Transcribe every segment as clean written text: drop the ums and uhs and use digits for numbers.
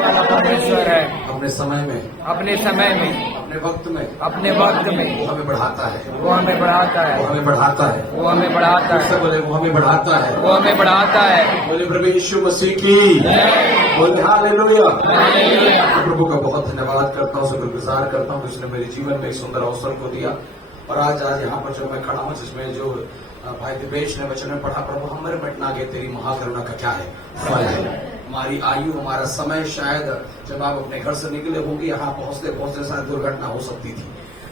परमेश्वर है। अपने समय में, अपने समय में, अपने वक्त में, अपने वक्त में वो हमें बढ़ाता है, वो हमें बढ़ाता वो है, हमें बढ़ाता है। वो हमें बढ़ाता उससे है, बोले वो हमें बढ़ाता है। वो हमें बढ़ाता है। बोले प्रभु यीशु मसीह की, बोले हालेलुया। मैं प्रभु का बहुत धन्यवाद करता हूँ, शुक्रगुजार करता हूँ, जिसने मेरे जीवन में एक सुंदर अवसर को दिया। और आज यहाँ पर जो मैं खड़ा हूँ, जिसमें जो भाई दिवेश ने वचन में पढ़ा, प्रभु हमारे मिटना गए तेरी महाकरुणा का क्या है फल है। हमारी आयु, हमारा समय, शायद जब आप अपने घर से निकले होंगे, यहाँ पहुंचते पहुंचते शायद दुर्घटना हो सकती थी।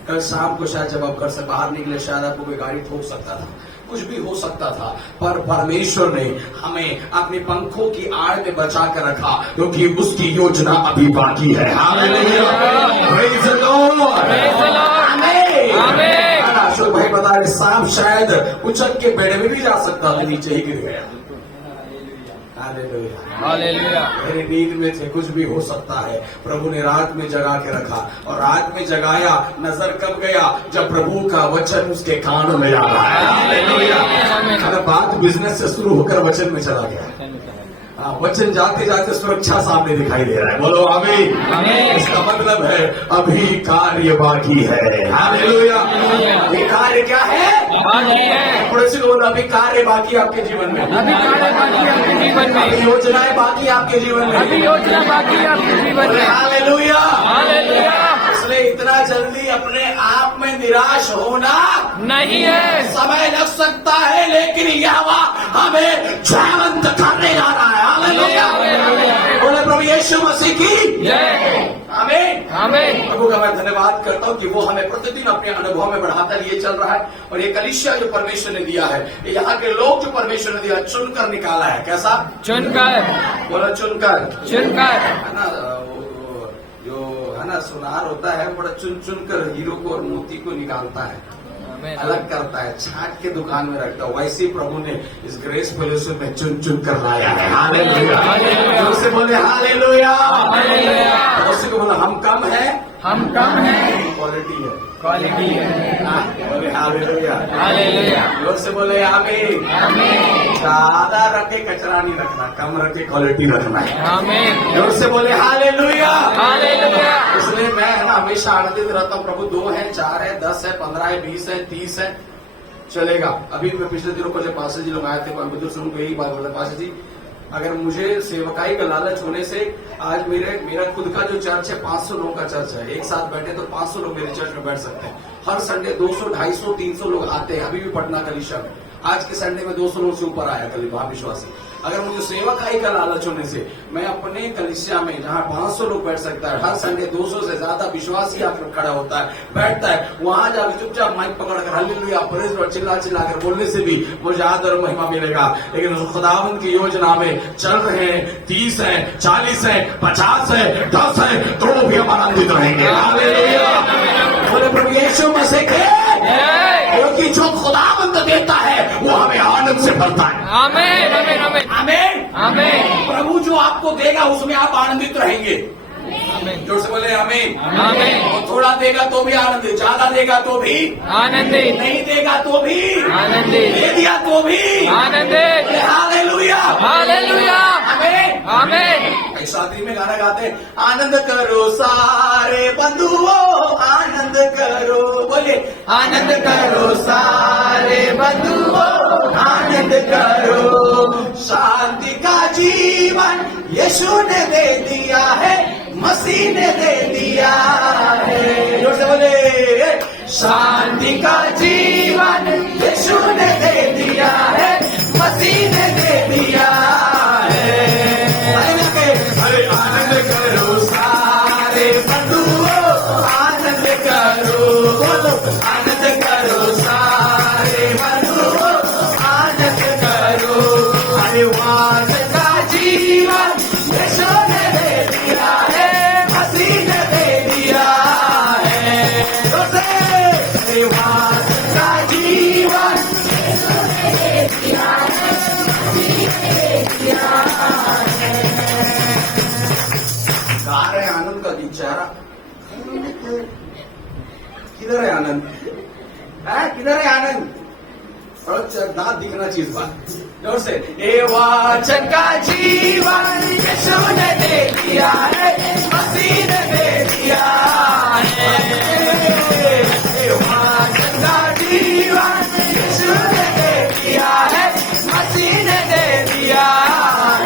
कल शाम को शायद जब आप घर से बाहर निकले, शायद आपको कोई गाड़ी ठोक सकता था, कुछ भी हो सकता था। पर परमेश्वर ने हमें अपने पंखों की आड़ में बचा कर रखा, क्योंकि उसकी योजना अभी बाकी है। Hallelujah, praise the Lord, praise the Lord, आमीन, आमीन। अशोक भाई बता रहे, सांप शायद उछल के बेड में भी जा सकता था, नीचे ही गिर गया। Hallelujah, hallelujah. मेरे नींद में थे, कुछ भी हो सकता है। प्रभु ने रात में जगा के रखा, और रात में जगाया। नजर कब गया? जब प्रभु का वचन उसके कानों में आ रहा है। हालेलुया। अगर बात बिजनेस से शुरू होकर वचन में चला गया, वचन जाते जाते सुरक्षा सामने दिखाई दे रहा है। बोलो आमीन, आमीन। इसका मतलब है अभी कार्य बाकी है। हालेलुया। ये कार्य क्या है? बाकी है। पड़ोसी लोग, अभी कार्य बाकी आपके जीवन में, अभी कार्य बाकी आपके जीवन में, अभी योजनाएं बाकी आपके जीवन में, अभी योजना बाकी आपके जीवन में। Hallelujah, hallelujah. इसलिए इतना जल्दी अपने आप में निराश होना नहीं है। समय लग सकता है, लेकिन यहोवा हमें जीवंत करने जा रहा है। हालेलुया, बोले प्रभु यीशु मसीह की जय। आमीन, आमीन। प्रभु का मैं धन्यवाद करता हूँ कि वो हमें प्रतिदिन अपने अनुभव में बढ़ाता लिए चल रहा है। और ये कलीसिया जो परमेश्वर ने दिया है, यहाँ के लोग जो परमेश्वर ने दिया, चुनकर निकाला है। कैसा? चुनकर। बोला चुनकर, चुनकर। है ना। जो है ना सुनार होता है, बड़ा चुन चुन कर हीरो को और मोती को निकालता है, आमीन। अलग करता है, छाट के दुकान में रखता है। वैसे ही प्रभु ने इस ग्रेस फेलोशिप में चुन चुन कर लाया है। Hallelujah, hallelujah. उससे बोले हालेलुया, हालेलुया। उससे को बोला हम कम है, हम कम हैं, क्वालिटी है। क्वालिटी है। बोले हालेलुया, हालेलुया। जोर से बोले आमीन। आमीन। ज्यादा रखे कचरा नहीं रखना, कम रखे क्वालिटी रखना है। आमीन। जोर से बोले हालेलुया, हालेलुया। इसलिए मैं है ना हमेशा आनंदित रहता हूँ। प्रभु 2 है, 4 है, 10 है, 15 है, 20 है, 30 है, चलेगा। अभी मैं पिछले दिनों को जब पास्टर जी लोग आए थे कोयम्बटूर से, उनको यही बात बोला, पास्टर जी अगर मुझे सेवकाई का लालच होने से, आज मेरा खुद का जो चर्च है 500 लोगों का चर्च है, एक साथ बैठे तो 500 लोग मेरे चर्च में बैठ सकते हैं। हर संडे 200, 250, 300 लोग आते हैं। अभी भी पटना कलीसिया में आज के संडे में 200 लोग से ऊपर आया कल महाविश्वासी। अगर मुझे सेवकाई का लालच होने से, मैं अपने कलीसिया में जहाँ 500 लोग बैठ सकता है, हर संडे 200 से ज्यादा विश्वासी आकर खड़ा होता है, बैठता है, वहां जाकर चुपचाप माइक पकड़कर हालेलुया प्रेज़ और चिल्ला चिल्ला कर बोलने से भी मुझे आदर और महिमा मिलेगा। लेकिन खुदावंद की योजना में चल रहे हैं, 30 है, 40 है, 50 है, 10 है, तो भी हम आनंदित रहेंगे। हालेलुया, बोले प्रभु यीशु मसीह के, क्योंकि जो खुदावंद देता है वो हमें आनंद से भरता है। आमीन। आमीन। आमीन। आमीन, आमीन। प्रभु जो आपको देगा उसमें आप आनंदित रहेंगे। आमीन। जोर से बोले आमीन। आमीन। और थोड़ा देगा तो भी आनंदित, ज्यादा देगा तो भी आनंदित। नहीं देगा तो भी आनंदित। दे दिया तो भी आनंदित। Hallelujah, hallelujah. आमीन। आमीन। शादी में गाना गाते हैं, आनंद करो सारे बंधुओं, आनंद करो, बोलिए आनंद करो सारे बंधुओं, आनंद करो। शांति का जीवन यीशु ने दे दिया है, मसीह ने दे दिया है। जोर से बोले शांति का जीवन यीशु ने दे दिया है, मसीह ने दे दिया है। अरे आनंद करो सारे बंधुओं, आनंद करो, बोलो आनंद करो सारे बंधुओं, आनंद करो। अरे वास का जीवन यीशु ने दे दिया है, मसीह ने दे दिया है। अरे वास का जीवन यीशु ने दे दिया है, मसीह ने दे दिया है। गा रहे आनंद का गीत चेहरा, किधर है आनंद? किधर है आनंद? और दांत दिखना चीज बात जोर से ये वचन का जीवन यीशु ने दे दिया है, मसीह ने दे दिया है। ये वचन का जीवन यीशु ने दे दिया है, मसीह ने दे दिया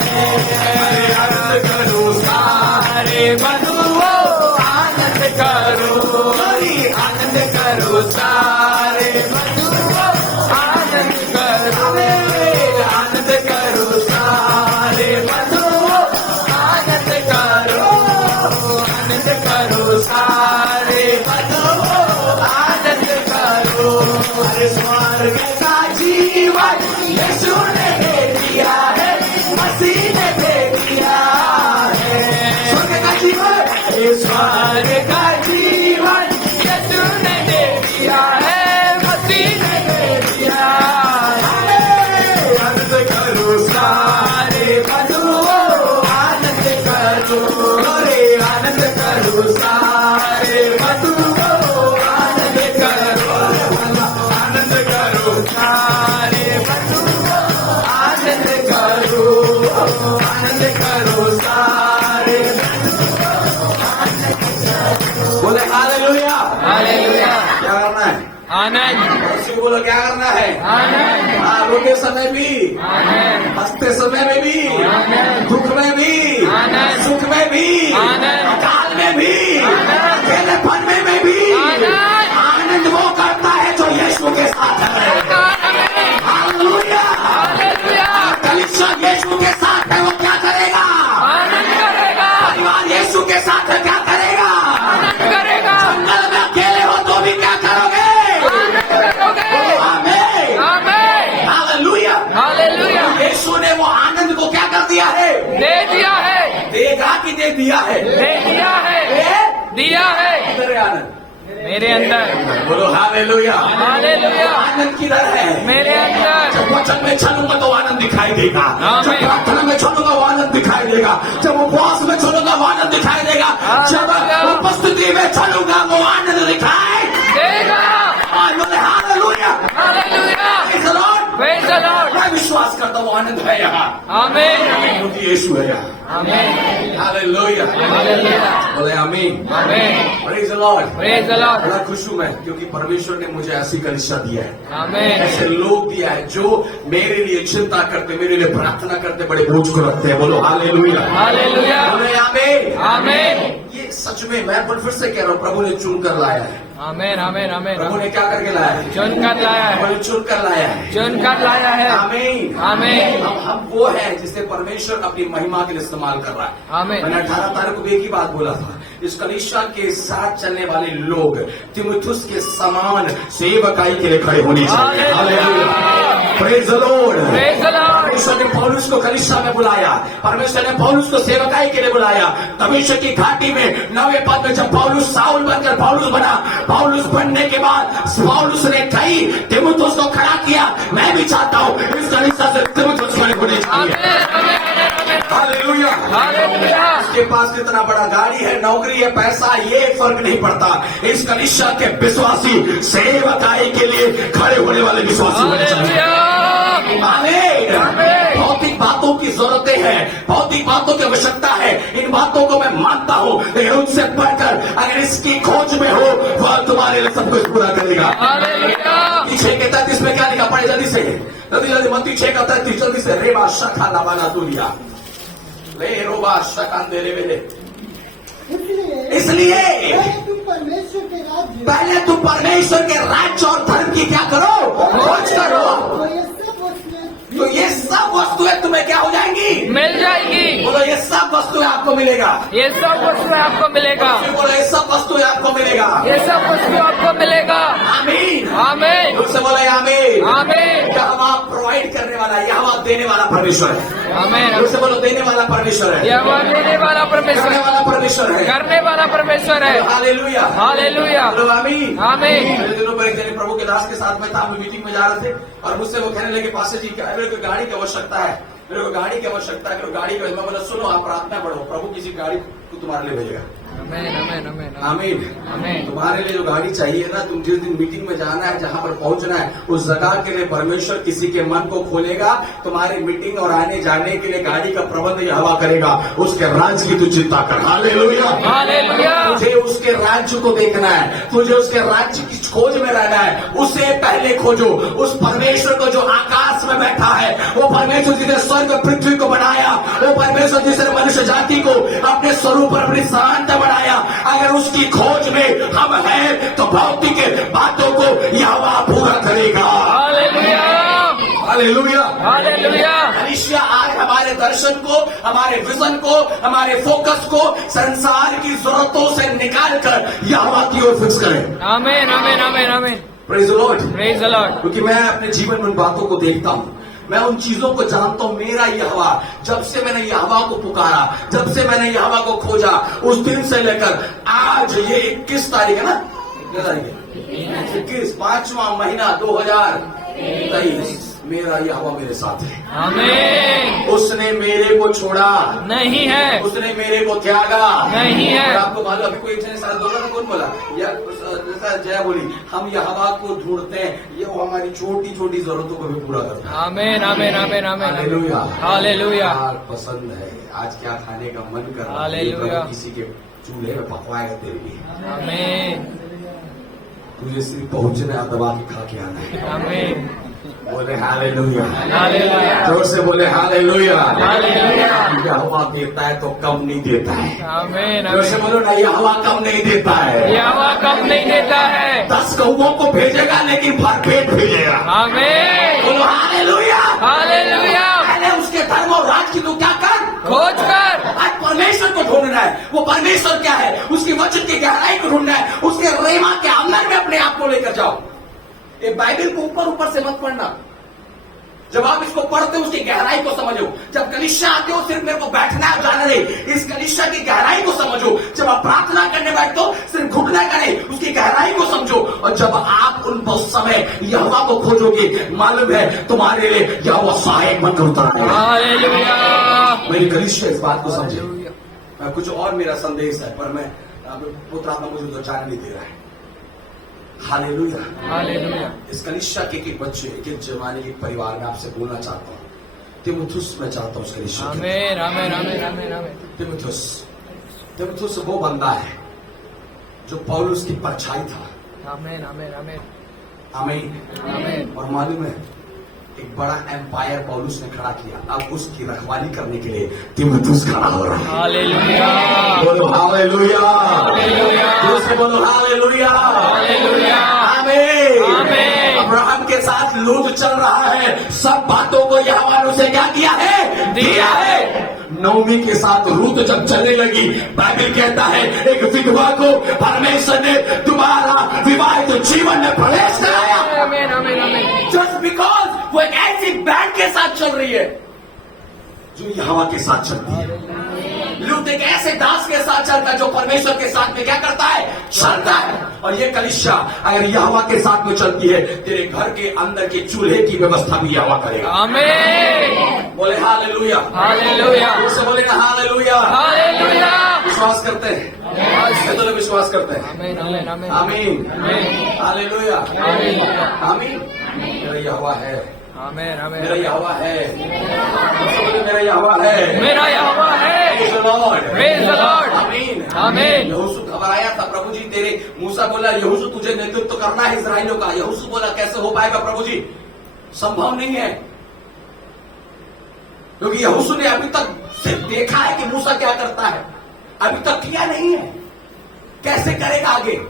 है। आनंद करो सारे बंधुओं, आनंद करो, आनंद करो सारे बंधुओं, आनंद करो, आनंद करो सारे बंधुओं, आनंद करो, आनंद करो सारे बंधुओं, आनंद करो। अरे स्वर्ग का जीवन यीशु ने दे दिया है, मसीह ने दे दिया है। स्वर्ग का जीवन, स्वर्ग का जीवन यीशु ने दे दिया है, मसीह ने दे दिया है। आनंद करो सारे बंधुओं, आनंद करो, अरे आनंद करो सारे बंधुओं, आनंद करो, आनंद करो सारे बंधुओं, आनंद करो, आनंद करो सारे बंधुओं। बोले हालेलुया, हालेलुया। क्या करना है? आनंद, उसी को बोलो क्या करना है? आनंद, रोते समय भी, आनंद, हंसते समय में भी, आनंद, दुख में भी, आनंद, सुख में भी, आनंद, काल में भी, आनंद, अकेलेपन में भी आनंद। आनंद वो करता है जो यीशु के साथ है। Hallelujah, hallelujah. कलीसिया यीशु के साथ है, वो क्या करेगा? आनंद करेगा, परिवार यीशु के साथ है, क्या करेगा? आनंद करेगा, जंगल में अकेले हो तो भी क्या करोगे? आनंद करोगे। आमीन, आमीन, हालेलुया। हालेलुया। यीशु ने वो आनंद को क्या कर दिया है? दे दिया है, देगा कि दे दिया है? दे दिया है, दिया है किधर है आनंद? मेरे अंदर। बोलो हालेलुया, हालेलुया। आनंद किधर है? मेरे अंदर। जब वचन में चलूंगा तो आनंद दिखाई देगा, आमीन। जब प्रार्थना में चलूंगा वो आनंद दिखाई देगा, जब उपवास में चलूंगा वो आनंद दिखाई देगा, जब उपस्थिति में चलूंगा वो आनंद दिखाई देगा। बोले hallelujah, hallelujah. Praise the Lord। Praise the Lord। मैं विश्वास करता हूँ आनंद है यहाँ, आमीन, क्योंकि यीशु है यहाँ। आमीन, हालेलुया, हालेलुया, बोले आमीन। आमीन। Praise the Lord। Praise the Lord। बड़ा खुश हूं मैं, क्योंकि परमेश्वर ने मुझे ऐसी कलीसिया दिया है, आमीन, ऐसे लोग दिया है जो मेरे लिए चिंता करते, मेरे लिए प्रार्थना करते, बड़े बोझ को रखते हैं। बोलो हालेलुया, हालेलुया, बोले आमीन, आमीन, ये सच में मैं फिर से कह रहा हूँ, प्रभु ने चुन कर लाया है। आमीन, आमीन, आमीन। प्रभु ने क्या करके लाया है? चुन कर लाया प्रभु है, ने चुन कर लाया है। चुन कर लाया है। आमीन, आमीन, हम वो है जिसे परमेश्वर अपनी महिमा के लिए इस्तेमाल कर रहा है। आमीन, मैंने 18 तारीख को भी एक ही बात बोला था, इस कलीसिया के साथ चलने वाले लोग तीमुथियुस के समान सेवकाई के लिए खड़े होने चाहिए। Hallelujah, praise the Lord. Praise the Lord। परमेश्वर ने पौलुस को कलीसिया में बुलाया, परमेश्वर ने पौलुस को सेवकाई के लिए बुलाया। दमिश्क की घाटी में 9वें पद में जब पौलुस साउल बनकर पौलुस बना, पौलुस बनने के बाद पौलुस ने कई तीमुथियुस को खड़ा किया। मैं भी चाहता हूँ इस कलीसिया से तीमुथियुस खड़े होने चाहिए। Hallelujah, hallelujah. उसके पास कितना बड़ा गाड़ी है, नौकरी है, पैसा, ये फर्क नहीं पड़ता। इस कलीसिया के विश्वासी सेवकाई के लिए खड़े होने वाले विश्वासी होने चाहिए। आमीन। भौतिक बातों की जरूरतें हैं, भौतिक बातों की आवश्यकता है, इन बातों को मैं मानता हूँ, लेकिन उनसे बढ़कर अगर इसकी खोज में हो, वह तुम्हारे लिए सब कुछ पूरा करेगा। हालेलुया। 6:33 में क्या लिखा? पढ़े जल्दी से, जल्दी जल्दी। मत्ती 6:33 जल्दी से। रेबा शखा लावाना तुलिया ले रोबा शकान दे ले वेले। इसलिए पहले तुम परमेश्वर के राज्य और धर्म की क्या करो? खोज करो, तो ये सब वस्तुएं तुम्हें क्या हो जाएंगी? मिल जाएगी। बोलो ये सब वस्तुएं आपको मिलेगा। ये सब वस्तु आपको मिलेगा। बोलो ये सब वस्तुएं आपको मिलेगा। ये सब वस्तु आपको मिलेगा। आमीन, आमीन, उससे बोले आमीन। आमीन, यहोवा प्रोवाइड करने वाला, यहोवा देने वाला परमेश्वर है। आमीन। उससे बोलो देने वाला परमेश्वर है, यह देने वाला परमेश्वर करने है, वाला परमेश्वर है। करने वाला परमेश्वर है। हालेलुया, हालेलुया, बोलो आमीन, आमीन। मेरे दिनों पर एक दिन प्रभु के दास के साथ में था, हम मीटिंग में जा रहे थे और मुझसे वो कहने लगे, पास्टर जी क्या मेरे को गाड़ी की आवश्यकता है, मेरे को गाड़ी की आवश्यकता है, मेरे को गाड़ी का। मैं बोला सुनो, आप प्रार्थना पढ़ो, प्रभु किसी गाड़ी को तुम्हारे लिए भेजेगा। आमेन आमेन आमेन आमीन। आमेन। तुम्हारे लिए जो गाड़ी चाहिए ना, तुम जिस दिन मीटिंग में जाना है, जहां पर पहुंचना है, उस जगह के लिए परमेश्वर किसी के मन को खोलेगा। तुम्हारी मीटिंग और आने जाने के लिए गाड़ी का प्रबंध यहोवा करेगा। उसके राज्य की तू चिंता कर। Hallelujah hallelujah. तुझे उसके राज्य को देखना है, तुझे उसके राज्य की खोज में रहना है। उसे पहले खोजो, उस परमेश्वर को जो आकाश में बैठा है, वो परमेश्वर जिसने स्वर्ग पृथ्वी को बनाया, वो परमेश्वर जिसने मनुष्य जाति को अपने स्वरूप और अपनी समानता बनाया। अगर उसकी खोज में हम हैं तो भौतिक बातों को यहोवा पूरा करेगा। Hallelujah hallelujah hallelujah. कलीसिया आज हमारे दर्शन को, हमारे विजन को, हमारे फोकस को संसार की जरूरतों से निकालकर यहोवा की ओर फिक्स करें। Amen amen amen amen. Praise the lord. Praise the lord. क्योंकि मैं अपने जीवन में उन बातों को देखता हूं, मैं उन चीजों को जानता हूं। मेरा यहोवा, जब से मैंने यहोवा को पुकारा, जब से मैंने यहोवा को खोजा, उस दिन से लेकर आज ये 21 तारीख है ना, 21 5वां महीना 2023, मेरा यहोवा मेरे साथ है। आमेन। उसने मेरे को छोड़ा नहीं है, उसने मेरे को त्यागा नहीं है। और आपको मालूम, अभी कोई एक जने साथ बोला, कौन बोला, या जैसा जया बोली, हम यहोवा को ढूंढते हैं, ये वो हमारी छोटी छोटी जरूरतों को भी पूरा करता है। Amen amen amen amen. Hallelujah hallelujah. यार पसंद है, आज क्या खाने का मन कर रहा है, हालेलुया। प्रभु किसी के चूल्हे में पकवाएगा तेरे लिए। आमेन तुझे सिर्फ पहुंचना है, दबा के खा के आना है। आमेन। बोले हालेलुया। हालेलुया जोर से बोले हालेलुया। हालेलुया। यहोवा देता है तो कम नहीं देता है। आमेन जोर से आमेन। बोलो ना, यहोवा कम नहीं देता है। यहोवा कम नहीं देता है। 10 कौओं को भेजेगा लेकिन भरपेट भेजेगा। आमेन। बोलो हालेलुया। हालेलुया। पहले उसके धर्म और राज की तू क्या कर, खोज कर। आज परमेश्वर को ढूंढना है। वो परमेश्वर क्या है, उसकी वचन की गहराई को ढूंढना है। उसके रेमा के अंदर में अपने आप को लेकर जाओ। ये बाइबल को ऊपर ऊपर से मत पढ़ना। जब आप इसको पढ़ते हो, उसकी गहराई को समझो। जब कलीसिया आते हो, सिर्फ मेरे को बैठना है जाना नहीं, इस कलीसिया की गहराई को समझो। जब आप प्रार्थना करने बैठते हो, सिर्फ घुटना का नहीं, उसकी गहराई को समझो। और जब आप उन बहुत समय यहोवा को खोजोगे, मालूम है तुम्हारे लिए यहोवा सहायक बनकर उतर आएगा। हालेलुया। मेरी कलीसिया इस बात को समझे। मैं कुछ और मेरा संदेश है, पर मैं पुत्र आत्मा मुझे तो जाने नहीं दे रहा है। हालेलुया। हालेलुया। इस कलीसिया के एक बच्चे, एक जवानी, एक परिवार में आपसे बोलना चाहता हूँ। तीमुथियुस में चाहता हूँ उस कलीसिया के। आमेन आमेन आमेन आमेन आमेन। तीमुथियुस वो बंदा है जो पौलुस की परछाई था। आमेन आमेन आमेन आमीन। आमेन। और मालूम है, एक बड़ा एम्पायर पौलुस ने खड़ा किया। अब उसकी रखवाली करने के लिए तीमुथियुस खड़ा हो रहा है। हालेलुया। बोलो हालेलुया। हालेलुया। जोर से बोलो हालेलुया। हालेलुया। आमीन। आमीन। अब्राहम के साथ लूत चल रहा है, सब बातों को यहोवा ने उसे क्या किया है, दिया है। नौमी के साथ रूत जब चलने लगी, बाइबल कहता है एक विधवा को परमेश्वर ने दोबारा विवाहित जीवन में प्रवेश कराया। आमेन आमेन आमेन। जस्ट बिकॉज वो एक ऐसी बैंड के साथ चल रही है जो यहोवा के साथ चलती है। लूत एक ऐसे दास के साथ चलता है जो परमेश्वर के साथ में क्या करता है, चलता है। और ये कलीसिया अगर यहोवा के साथ में चलती है, तेरे घर के अंदर के चूल्हे की व्यवस्था भी यहोवा करेगा। आमेन। बोले हालेलुया। हालेलुया। उससे बोले ना हालेलुया। हालेलुया। विश्वास करते हैं, तो विश्वास करते हैं। आमेन आमेन आमेन आमीन। आमीन। हालेलुया। हालेलुया। आमीन। मेरा यहोवा है, आमेन आमेन। मेरा यहोवा है, मेरा यहोवा है, मेरा यहोवा है। Praise the Lord. Praise the Lord. आमीन। आमीन। यहोशू घबराया था, प्रभु जी तेरे, मूसा बोला यहोशू तुझे नेतृत्व करना है इस्राएलियों का। यहोशू बोला कैसे हो पाएगा प्रभु जी, संभव नहीं है। क्योंकि यहोशू ने अभी तक सिर्फ देखा है कि मूसा क्या करता है, अभी तक किया नहीं है, कैसे करेगा आगे।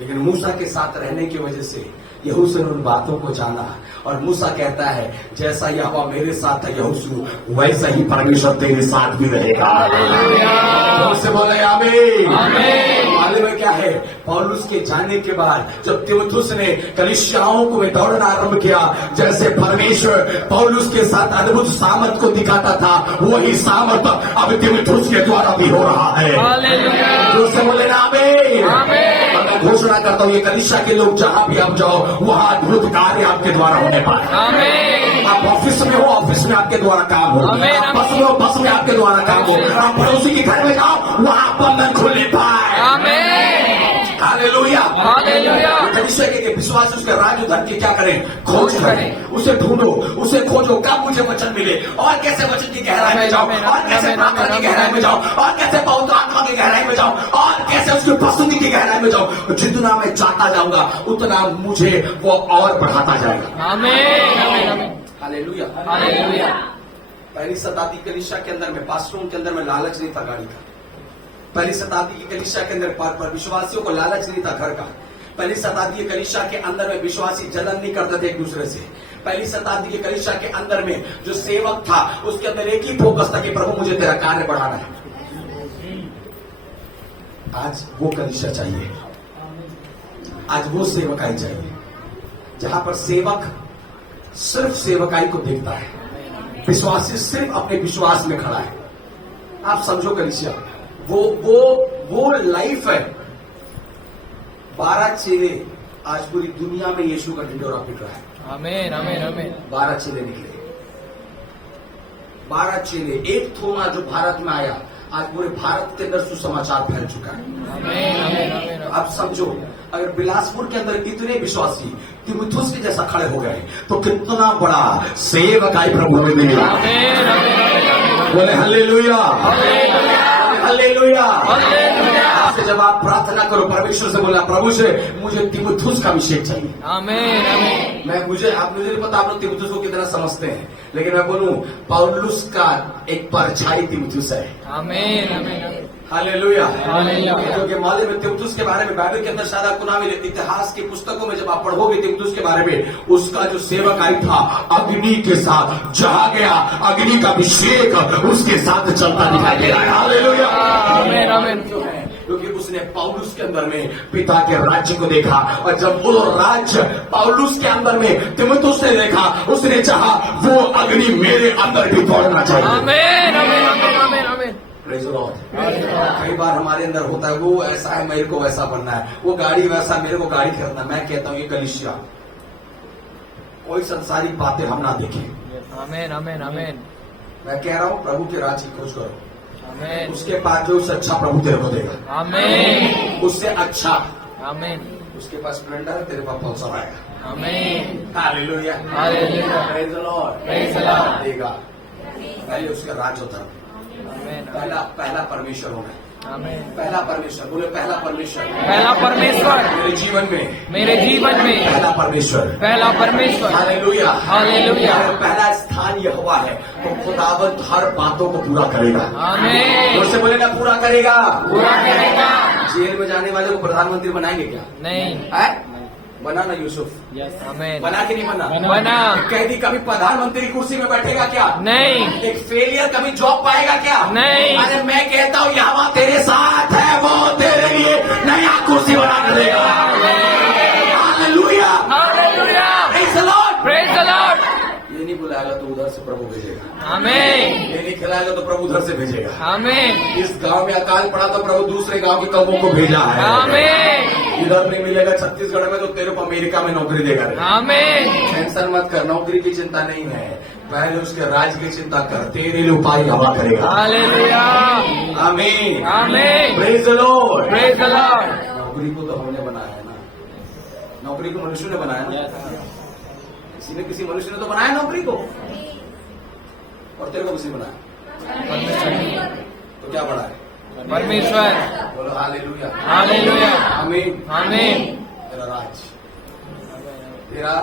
लेकिन मूसा के साथ रहने की वजह से यहोशू ने उन बातों को जाना। और मूसा कहता है जैसा यहोवा मेरे साथ है यहोशू, वैसा ही परमेश्वर तेरे साथ भी रहेगा। से बोले आमीन। आमीन। मालूम है क्या है, पौलुस के जाने के बाद जब तीमुथियुस ने कलीसियाओं को में दौड़ना आरंभ किया, जैसे परमेश्वर पौलुस के साथ अद्भुत सामर्थ को दिखाता था, वही सामर्थ अब तीमुथियुस के द्वारा भी हो रहा है। हालेलुया। जो से बोले ना आमीन। आमीन। और मैं घोषणा करता हूँ ये कलीसिया के लोग जहां भी आप जाओ वहां अद्भुत कार्य आपके द्वारा होने पाए। आमीन। आप ऑफिस में हो, ऑफिस में आपके द्वारा काम हो। आमीन। आप बस में हो, बस में आपके द्वारा काम हो। आप पड़ोसी के घर में जाओ, वहां बंधन खुलने पाए। आमीन। हालेलुया। हालेलुया। कलीसिया के विश्वास उसके राज धन की क्या करें? खोज करें, करें। उसे ढूंढो, उसे खोजो। कब मुझे वचन मिले, और कैसे वचन की गहराई में जाओ, और कैसे प्रार्थना की गहराई में जाओ, और कैसे पवित्र आत्मा की गहराई में जाओ, और कैसे उसकी उपस्थिति की गहराई में जाओ। जितना मैं चाहता जाऊंगा उतना मुझे वो और बढ़ाता जाएगा। आमीन। आमीन। हालेलुया। हालेलुया। पहली शताब्दी कलीसिया के अंदर में, पास्टरों के अंदर में लालच नहीं था गाड़ी का। पहली शताब्दी की कलीसिया के अंदर पर विश्वासियों को लालच नहीं था घर का। पहली शताब्दी की कलीसिया के अंदर में विश्वासी जलन नहीं करते थे एक दूसरे से। पहली शताब्दी की कलीसिया के अंदर में जो सेवक था उसके अंदर एक ही फोकस था कि प्रभु मुझे तेरा कार्य बढ़ाना है। आज वो कलीसिया चाहिए, आज वो सेवकाई चाहिए जहां पर सेवक सिर्फ सेवकाई को देखता है, विश्वासी सिर्फ अपने विश्वास में खड़ा है। आप समझो कलीसिया वो लाइफ है। 12 चेले आज पूरी दुनिया में यीशु का ढिंढोरा पीट रहा है। आमीन। आमीन। आमीन। 12 चेले निकले, 12 चेले। एक थोमा जो भारत में आया, आज पूरे भारत के अंदर सुसमाचार फैल चुका है। आमीन। आमीन। आमीन। अब समझो, अगर बिलासपुर के अंदर इतने विश्वासी तीमुथियुस के जैसा खड़े हो गए तो कितना बड़ा सेवकाई प्रभु में मिलेगा। आमीन। आमीन। बोले हालेलुया। हालेलुया। हालेलुया। हालेलुया। आपसे जब आप प्रार्थना करो, परमेश्वर से बोला प्रभु से मुझे तीमुथियुस का अभिषेक चाहिए। आमीन। आमीन। मुझे नहीं पता आप लोग तीमुथियुस को कितना समझते हैं, लेकिन मैं बोलूं पौलुस का एक परछाई तीमुथियुस है। आमीन। आमीन। हालेलुया। हालेलुया। क्योंकि मालूम है तीमुथियुस के बारे में बाइबल के अंदर शायद आपको ना मिले, इतिहास की पुस्तकों में जब आप पढ़ोगे तीमुथियुस के बारे में, उसका जो सेवक आई था अग्नि के साथ जहाँ गया, अग्नि का अभिषेक उसके साथ चलता दिखाई दे रहा है। हालेलुया। आमीन। आमीन। क्यों है? क्योंकि उसने पौलुस के अंदर में पिता के राज्य को देखा, और जब वो राज्य पौलुस के अंदर में तीमुथियुस ने देखा, उसने चाहा वो अग्नि मेरे अंदर भी दौड़ना चाहिए। आमीन। आमीन। आमीन। आमीन। आमीन। Praise the Lord. कई बार हमारे अंदर होता है वो ऐसा है मेरे को वैसा बनना है, वो गाड़ी वैसा मेरे को गाड़ी खरीदना। मैं कहता हूं ये कलीसिया कोई संसारिक बातें हम ना देखें। आमीन। आमीन। आमीन। मैं कह रहा हूं प्रभु के राज्य की खोज करो, आमीन। उसके पास जो उससे अच्छा प्रभु तेरे को देगा। आमीन। उससे अच्छा आमीन। उसके पास स्प्लेंडर है, तेरे पास पल्सर आएगा। आमीन। Hallelujah. Hallelujah. Praise the Lord. Praise the Lord. देगा। पहले उसका राज्य होता है, आमीन। पहला परमेश्वर होना है। आमीन। पहला परमेश्वर, बोले पहला परमेश्वर पहला परमेश्वर मेरे जीवन में, मेरे जीवन में पहला परमेश्वर। पहला परमेश्वर। हालेलुया। हालेलुया। अगर पहला स्थान यहोवा है तो खुदावंद हर बातों को पूरा करेगा। आमीन। उससे बोले ना पूरा करेगा। पूरा करेगा। जेल में जाने वाले को प्रधानमंत्री बनाएंगे क्या? नहीं। है? बना ना यूसुफ, आमीन। बना कि नहीं बना? बना। कैदी कभी प्रधानमंत्री की कुर्सी में बैठेगा क्या? नहीं। एक फेलियर कभी जॉब पाएगा क्या? नहीं। अरे मैं कहता हूँ यहोवा तेरे साथ है, वो तेरे लिए नया कुर्सी बना कर देगा। Hallelujah. Hallelujah. Praise the Lord. Praise the Lord. ये नहीं बुलाएगा तो उधर से प्रभु भेजेगा। आमीन। ये नहीं खिलाएगा तो प्रभु उधर से भेजेगा। आमीन। इस गांव में अकाल पड़ा तो प्रभु दूसरे गांव के कौमों को भेजा है। आमीन। इधर नहीं मिलेगा छत्तीसगढ़ में तो तेरे को अमेरिका में नौकरी देगा। आमीन। टेंशन मत कर, नौकरी की चिंता नहीं है, पहले उसके राज्य की चिंता कर, तेरे लिए उपाय हवा करेगा। हालेलुया। आमीन। आमीन। Praise the Lord. Praise the Lord. नौकरी को तो हमने बनाया है ना, नौकरी को मनुष्य ने बनाया ना, किसी ने किसी मनुष्य ने तो बनाया नौकरी को, और तेरे को किसी बनाया तो क्या बड़ा है? परमेश्वर। बोलो हालेलुया। हालेलुया। आमीन। आमीन। तेरा राज्य, तेरा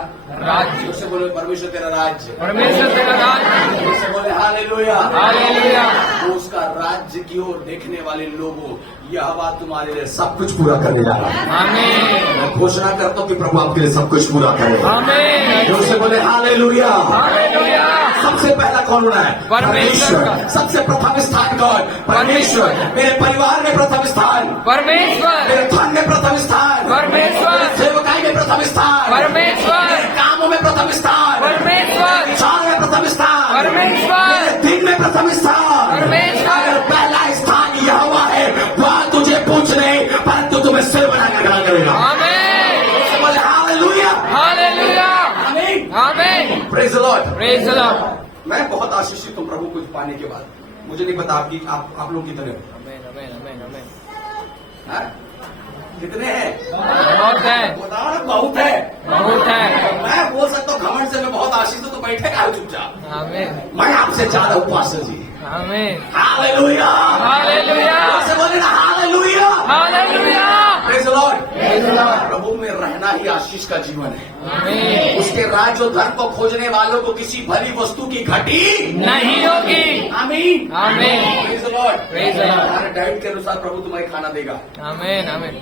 राज्य। उससे बोले परमेश्वर तेरा राज्य, परमेश्वर तेरा राज्य। उससे बोले हालेलुया। हालेलुया। वो उसका राज्य की ओर देखने वाले लोगों यहोवा तुम्हारे लिए सब कुछ पूरा करने जा रहा है। आमीन। मैं घोषणा करता हूँ कि प्रभु आपके लिए सब कुछ पूरा करेगा। आमीन। उससे बोले हालेलुया। हालेलुया। सबसे पहला कौन होना है? परमेश्वर। सबसे प्रथम स्थान कौन? परमेश्वर। मेरे परिवार में प्रथम स्थान, परमेश्वर। मेरे धन में प्रथम स्थान, परमेश्वर। सेवकाई में प्रथम स्थान, परमेश्वर। मेरे कामों में प्रथम स्थान, परमेश्वर। विचार में प्रथम स्थान, परमेश्वर। मेरे दिन में प्रथम स्थान। परमेश्वर। अगर पहला स्थान यहोवा है, वह तुझे पूछ नहीं परंतु तुम्हें सिर बनाकर खड़ा करेगा। आमीन। Praise the Lord. Praise the Lord. मैं बहुत आशीषित हूँ प्रभु कुछ पाने के बाद। मुझे नहीं पता आप लोग कितने हो। Amen, amen, amen, amen. हाँ? कितने हैं? बहुत है, बताओ ना, बहुत है। बहुत है. मैं बोल सकता हूँ घमंड से मैं बहुत आशीष हूँ, तो बैठे का चुपचाप। Amen, मैं आपसे ज्यादा हूँ पास्टर जी। amen. हालेलुया। Hallelujah. ऐसे बोले ना, hallelujah. Hallelujah. Praise the Lord. Praise the Lord. प्रभु में रहना ही आशीष का जीवन है। Amen. उसके राज्य और धर्म को खोजने वालों को किसी भली वस्तु की घटी नहीं होगी. आमीन। Amen. Praise the Lord. Praise the Lord. हमारे डाइट के अनुसार प्रभु तुम्हें खाना देगा। Amen, amen.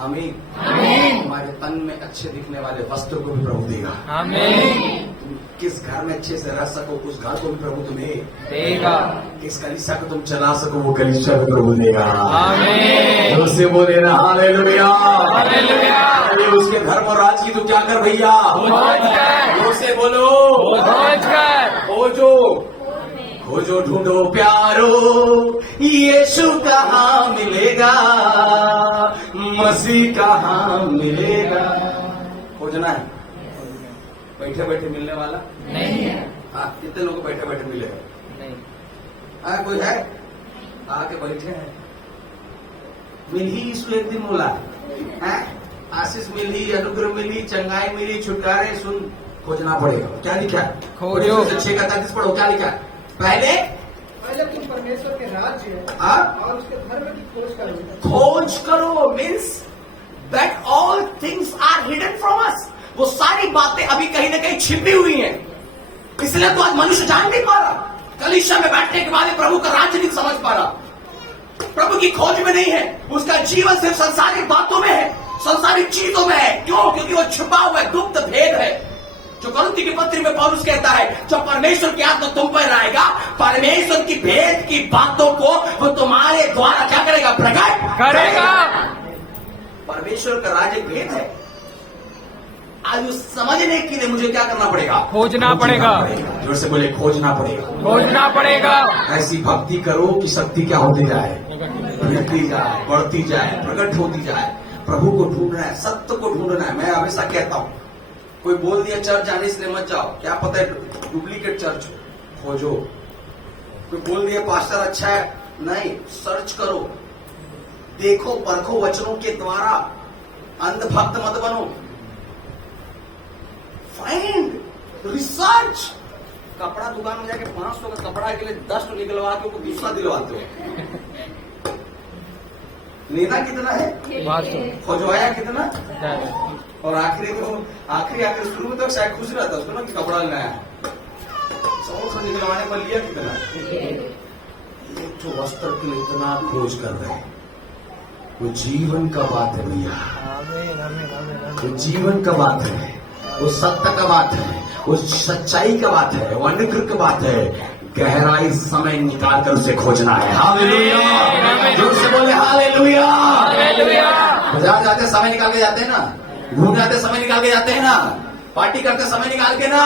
आमीन। Amen. हमारे तन में अच्छे दिखने वाले वस्त्र को भी प्रभु देगा। Amen. तुम किस घर में अच्छे से रह सको, उस घर को भी प्रभु तुम्हें देगा. किस कलीसिया को तुम चला सको, वो कलीसिया भी प्रभु देगा। Amen. जोर से बोले ना, हालेलुया। Hallelujah. अरे उसके धर्म और राज की तू क्या कर भैया? खोज कर. जोर से बोलो, खोज कर. खोजो ढूंढो प्यारो, यीशु कहाँ मिलेगा, मसीह कहाँ मिलेगा। खोजना है। बैठे बैठे मिलने वाला नहीं है. हाँ, कितने लोग बैठे बैठे मिलेगा? नहीं. हाँ, कोई है आके बैठे हैं। मिल ही यीशु एक दिन बोला है, आशीष मिली, अनुग्रह मिली, चंगाई मिली, छुटकारे सुन। खोजना पड़ेगा। क्या लिखा है? खोजो. 6:33 पढ़ो, क्या लिखा है? पहले तुम परमेश्वर के राज्य हाँ? और उसके धर्म की खोज करो। खोज करो means that all things are hidden from us. वो सारी बातें अभी कहीं ना कहीं छिपी हुई हैं, इसलिए तो आज मनुष्य जान नहीं पा रहा। कलीसिया में बैठने के बाद प्रभु का राज्य नहीं समझ पा रहा, प्रभु की खोज में नहीं है। उसका जीवन सिर्फ संसारिक बातों में है, संसारिक चीजों में है। क्यों? क्योंकि वो छुपा हुआ है, गुप्त भेद है। जो कुरिन्थी की पत्री में पौलुस कहता है, जब परमेश्वर की आत्मा तुम पर आएगा, परमेश्वर की भेद की बातों को वो तुम्हारे द्वारा क्या करेगा? प्रकट करेगा. परमेश्वर का राज्य एक भेद है। आज उस समझने के लिए मुझे क्या करना पड़ेगा? खोजना पड़ेगा. जोर से बोले, खोजना पड़ेगा। खोजना पड़ेगा. ऐसी भक्ति करो कि शक्ति क्या होती जाए? बढ़ती जाए, बढ़ती जाए, प्रकट होती जाए। प्रभु को ढूंढना है, सत्य को ढूंढना है। मैं हमेशा कहता हूँ, कोई बोल दिया चर्च जाने इसलिए मत जाओ, क्या पता है डुप्लीकेट चर्च हो। खोजो। कोई बोल दिया पास्टर अच्छा है, नहीं, सर्च करो, देखो, परखो वचनों के द्वारा। अंधभक्त मत बनो। Find, research. कपड़ा दुकान में जाके 500 का कपड़ा के लिए 10 तो निकलवा के उनको दूसरा दिलवाते हो। लेना कितना है? बात खोजवाया कितना? सुन. और आखिरी शुरू में तो शायद खुश रहता उसको ना कि कपड़ा लेना है। 100 निकलवाने पर लिया कितना? एक तो वस्त्र के लिए इतना खोज कर रहे हैं। वो जीवन का बात है भैया, Amen, amen, amen, वो amen. जीवन का बात है, वो सत्य का बात है, वो सच्चाई का बात है, वो अनुग्रह का बात है। गहराई समय निकाल कर उसे खोजना है। हालेलुया। जोर से बोले हालेलुया। Hallelujah. बाजार जाते समय निकाल के जाते हैं ना, घूम जाते समय निकाल के जाते हैं ना, पार्टी करते समय निकाल के ना।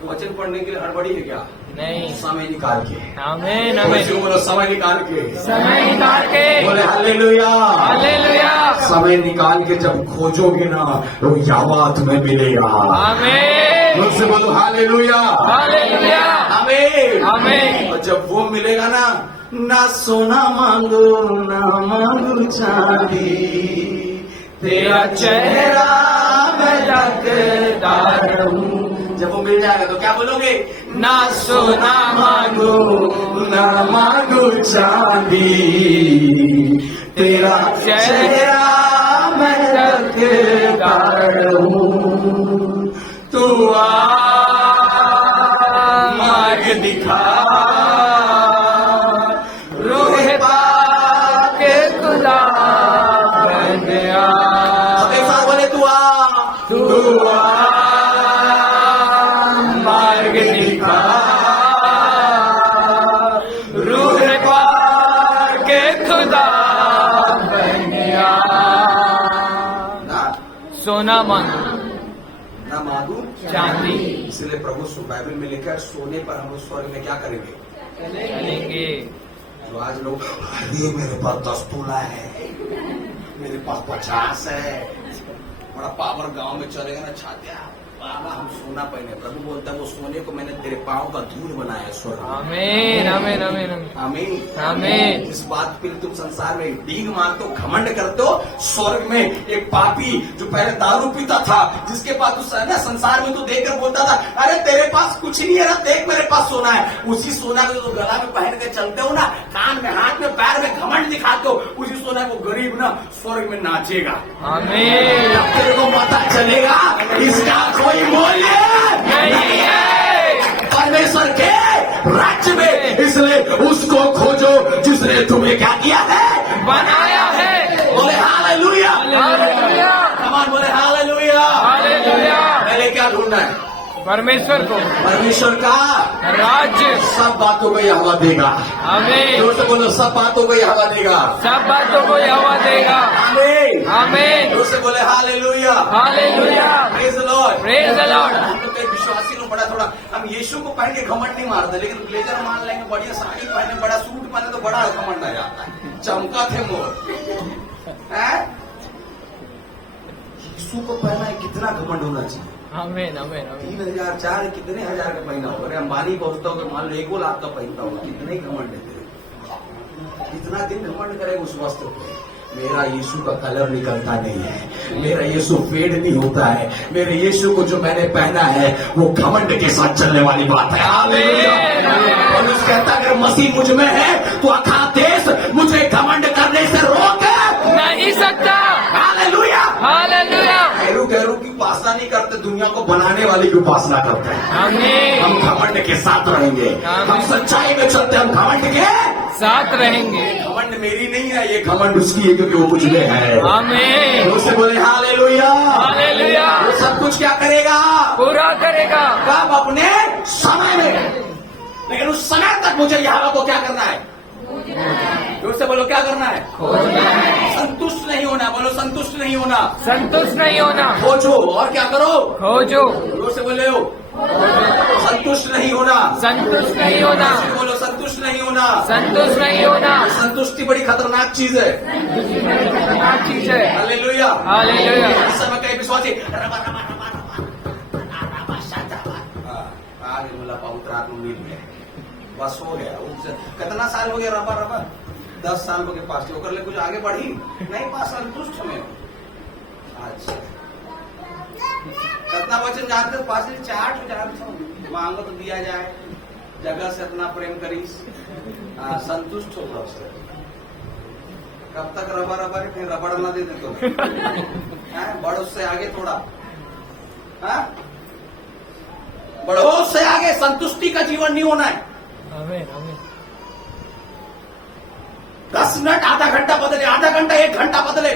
तो वचन पढ़ने के लिए हड़बड़ी है क्या? नहीं. समय निकाल के। Amen, बोले amen. बोलो, समय निकाल के। समय निकाल के. बोले हालेलुया। Hallelujah. समय निकाल के जब खोजोगे ना, तो यावा तुम्हें मिलेगा। Amen. मुझसे बोलो हालेलुया। Hallelujah. आमीन। Amen. और जब वो मिलेगा ना सोना मांगो ना मांगो चांदी, तेरा चेहरा मैं तकता हूँ। जब वो मिल जाएगा तो क्या बोलोगे? ना सोना मांगो ना मांगो चांदी, तेरा चेहरा मैं तकता हूँ। तू मार्ग दिखा, रूह पाक खुदा बन गया. बोले तू आ मार्ग दिखा, रूह पाक खुदा बन गया. ना सोना मांगो ना मांगू चांदी, इसलिए प्रभु बाइबल में लिखा है, सोने पर हम उस स्वर्ग में क्या करेंगे? चलेंगे. तो आज लोग, अरे मेरे पास 10 तोला है, मेरे पास 50 है, बड़ा पावर गांव में चलेगा ना, छात्या बाबा हम सोना पहने, प्रभु बोलता है वो सोने को मैंने तेरे पाँव का धूल बनाया स्वर्ग में। आमीन आमीन आमीन आमीन आमीन आमीन। इस बात के लिए तुम संसार में डींग मारते हो, घमंड करते हो। स्वर्ग में एक पापी जो पहले दारू पीता था, जिसके पास उस ना संसार में तो देखकर बोलता था अरे तेरे पास कुछ नहीं है ना, देख मेरे पास सोना है। उसी सोना को तो गला में पहन के चलते हो ना, कान में हाथ में पैर में घमंड दिखाते हो, उसी सोना को गरीब ना स्वर्ग में नाचेगा। आमीन। तब तेरे को पता चलेगा इसका कोई मूल्य नहीं है परमेश्वर के राज्य में। इसलिए उसको खोजो जिसने तुम्हें क्या किया है, बनाया है। बोले हालेलुया, हालेलुया कमान बोले हालेलुया। हालेलुया। पहले क्या ढूंढना है, परमेश्वर को, परमेश्वर का राज्य, सब बातों को यहोवा देगा। आमीन। जोर से बोलो सब बातों को यहोवा देगा। सब बातों को यहोवा देगा। आमीन आमीन। जोर से बोले hallelujah, hallelujah. Praise the lord, praise the Lord. हम तो कई विश्वासी लोग बड़ा थोड़ा हम यीशु को पहन के घमंड नहीं मारते, लेकिन ब्लेजर मान लेंगे, बढ़िया साड़ी पहने, बड़ा सूट पहने तो बड़ा घमंड आ जाता है। चमका थे मोर हैं? यीशु को पहना है, कितना घमंड होना चाहिए। आमीन आमीन आमीन। 3,000 4 कितने हजार का पहना होगा। अरे अंबानी पहुंचता होगा, मान लो 1 लाख का पहनता होगा, कितने ही घमंड है तेरे। कितना दिन घमंड करेगा उस वस्त्र पे। मेरा यीशु का कलर निकलता नहीं है, मेरा यीशु फेड नहीं होता है, मेरे यीशु को जो मैंने पहना है वो घमंड के साथ चलने वाली बात है। हालेलुया। पौलुस कहता है अगर मसीह मुझ में है तो आखा देश मुझे घमंड करने से रोक नहीं सकता। हालेलुया। हालेलुया। गैरू की उपासना नहीं करते, दुनिया को बनाने वाली की उपासना करते हैं। आमीन। हम घमंड के साथ रहेंगे, हम सच्चाई में चलते हैं, हम घमंड के साथ रहेंगे। घमंड मेरी नहीं है, ये घमंड उसकी है क्योंकि वो मुझ में है। आमीन। उससे बोले हालेलुया। हालेलुया। वो सब कुछ क्या करेगा, पूरा करेगा। कब, अपने समय में। लेकिन उस समय तक मुझे यहाँ को क्या करना है, जोर से बोलो क्या करना है, संतुष्ट नहीं होना। बोलो संतुष्ट नहीं होना, संतुष्ट नहीं होना। खोजो और क्या करो, खोजो। जोर से बोले हो संतुष्ट नहीं होना, संतुष्ट नहीं होना। बोलो संतुष्ट नहीं होना। संतुष्ट नहीं होना। संतुष्टि बड़ी खतरनाक चीज है। खतरनाक चीज है। हालेलुया। हालेलुया। इस समय कई विश्वासी आगे बोला पवित्र आत्मा मिल गया, बस हो गया। कितना साल हो गया रबा रबा, 10 साल हो गए पास होकर ले, कुछ आगे बढ़ी नहीं, पास संतुष्ट में। अच्छा कितना वचन जानते हो, पास 4 जानते हो, मांगो तो दिया जाए, जगह से अपना प्रेम करीस, संतुष्ट होगा उससे। कब तक रबा रबा है, फिर रबड़ ना दे दे तो बढ़ो उससे आगे थोड़ा, बढ़ो उससे आगे। संतुष्टि का जीवन नहीं होना है। आमीन आमीन। 10 मिनट आधा घंटा बदले, आधा घंटा 1 घंटा बदले,